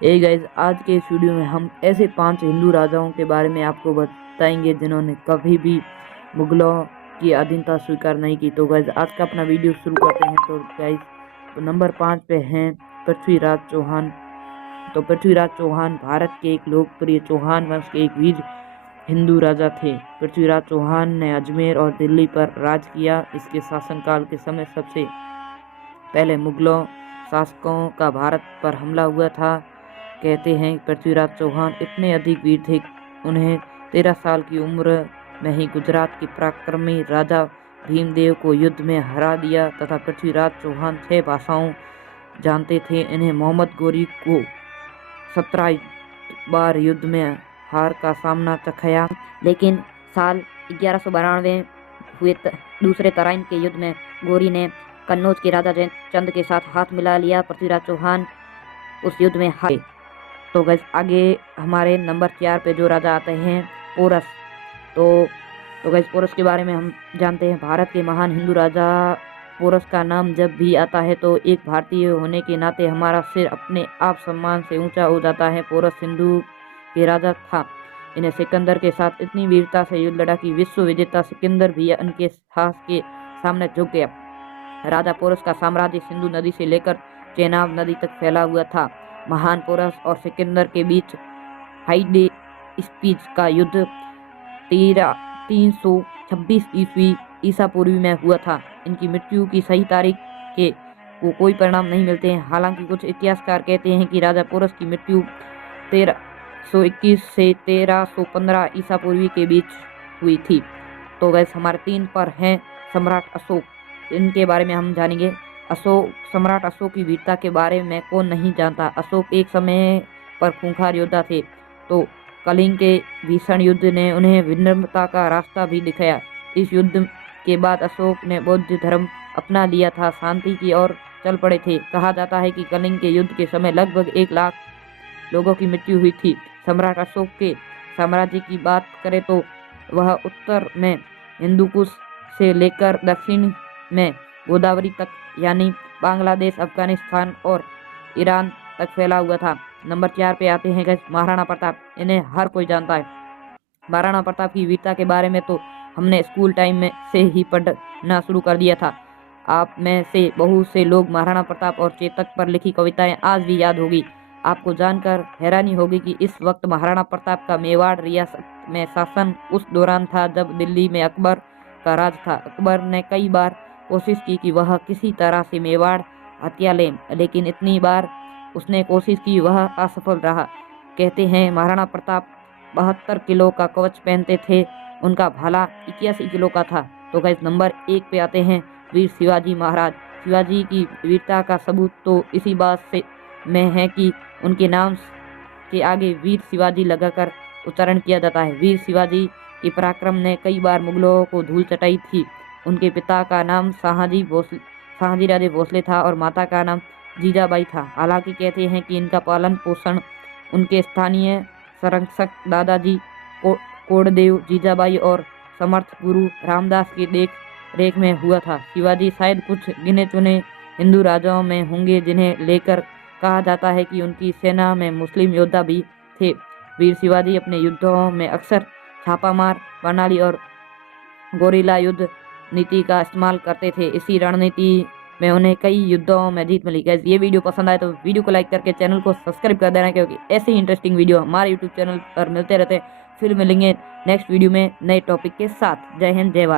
Guys, आज के इस वीडियो में हम ऐसे 5 हिंदू राजाओं के बारे में आपको बताएंगे जिन्होंने कभी भी मुगलों की अधीनता स्वीकार नहीं की। तो गाइस, आज का अपना वीडियो शुरू करते हैं। तो गाइस, तो नंबर 5 पे हैं पृथ्वीराज चौहान। तो पृथ्वीराज चौहान भारत के एक लोकप्रिय चौहान वंश के एक वीर हिंदू राजा थे। पृथ्वीराज चौहान ने अजमेर और दिल्ली पर राज किया। इसके शासनकाल के समय सबसे पहले मुगलों शासकों का भारत पर हमला हुआ था। कहते हैं पृथ्वीराज चौहान इतने अधिक वीर थे, उन्हें 13 साल की उम्र में ही गुजरात के पराक्रमी राजा भीमदेव को युद्ध में हरा दिया तथा पृथ्वीराज चौहान 6 भाषाओं जानते थे। इन्हें मोहम्मद गोरी को 17 बार युद्ध में हार का सामना चखाया, लेकिन साल 1192 हुए दूसरे तराइन के युद्ध में गोरी ने कन्नौज के राजा जयचंद के साथ हाथ मिला लिया। पृथ्वीराज चौहान उस युद्ध में हारे। तो गैस, आगे हमारे नंबर 4 पे जो राजा आते हैं पोरस। तो गैस, पोरस के बारे में हम जानते हैं। भारत के महान हिंदू राजा पोरस का नाम जब भी आता है तो एक भारतीय होने के नाते हमारा सिर अपने आप सम्मान से ऊंचा हो जाता है। पोरस हिंदू के राजा था। इन्हें सिकंदर के साथ इतनी वीरता से युद्ध लड़ा कि विश्व विजेता सिकंदर भी उनके साहस के सामने झुक गया। राजा पोरस का साम्राज्य सिंधु नदी से लेकर चेनाब नदी तक फैला हुआ था। महान पोरस और सिकंदर के बीच हाइडे स्पीच का युद्ध 326 ईस्वी ईसा पूर्वी में हुआ था। इनकी मृत्यु की सही तारीख के को कोई परिणाम नहीं मिलते हैं। हालांकि कुछ इतिहासकार कहते हैं कि राजा पोरस की मृत्यु 1321 से 1315 ईसा पूर्वी के बीच हुई थी। तो गैस, हमारे 3 पर हैं सम्राट अशोक। इनके बारे में हम जानेंगे। सम्राट अशोक की वीरता के बारे में कौन नहीं जानता। अशोक एक समय पर खूंखार योद्धा थे, तो कलिंग के भीषण युद्ध ने उन्हें विनम्रता का रास्ता भी दिखाया। इस युद्ध के बाद अशोक ने बौद्ध धर्म अपना लिया था, शांति की ओर चल पड़े थे। कहा जाता है कि कलिंग के युद्ध के समय लगभग 1 लाख लोगों की मृत्यु हुई थी। सम्राट अशोक के साम्राज्य की बात करें तो वह उत्तर में हिंदुकुश से लेकर दक्षिण में गोदावरी तक यानी बांग्लादेश, अफगानिस्तान और ईरान तक फैला हुआ था। नंबर 4 पे आते हैं गाइस महाराणा प्रताप। इन्हें हर कोई जानता है। महाराणा प्रताप की वीरता के बारे में तो हमने स्कूल टाइम में से ही पढ़ना शुरू कर दिया था। आप में से बहुत से लोग महाराणा प्रताप और चेतक पर लिखी कविताएं आज भी याद होगी। आपको जानकर हैरानी होगी कि इस वक्त महाराणा प्रताप का मेवाड़ रियासत में शासन उस दौरान था जब दिल्ली में अकबर का राज था। अकबर ने कई बार कोशिश की कि वह किसी तरह से मेवाड़ हथिया ले, लेकिन इतनी बार उसने कोशिश की वह असफल रहा। कहते हैं महाराणा प्रताप 72 किलो का कवच पहनते थे, उनका भाला 81 किलो का था। तो गाइस, नंबर 1 पे आते हैं वीर शिवाजी महाराज। शिवाजी की वीरता का सबूत तो इसी बात से में है कि उनके नाम के आगे वीर शिवाजी लगाकर उच्चारण किया जाता है। वीर शिवाजी के पराक्रम ने कई बार मुगलों को धूल चटाई थी। उनके पिता का नाम शाहजी राजे भोसले था और माता का नाम जीजाबाई था। हालांकि कहते हैं कि इनका पालन पोषण उनके स्थानीय संरक्षक दादाजी कोडदेव, जीजाबाई और समर्थ गुरु रामदास की देख रेख में हुआ था। शिवाजी शायद कुछ गिने चुने हिंदू राजाओं में होंगे जिन्हें लेकर कहा जाता है कि उनकी सेना में मुस्लिम योद्धा भी थे। वीर शिवाजी अपने युद्धों में अक्सर छापामार प्रणाली और गोरिल्ला युद्ध नीति का इस्तेमाल करते थे। इसी रणनीति में उन्हें कई युद्धों में जीत मिली। गाइस, ये वीडियो पसंद आए तो वीडियो को लाइक करके चैनल को सब्सक्राइब कर देना, क्योंकि ऐसे ही इंटरेस्टिंग वीडियो हमारे यूट्यूब चैनल पर मिलते रहते हैं। फिर मिलेंगे नेक्स्ट वीडियो में नए टॉपिक के साथ। जय हिंद, जय भारत।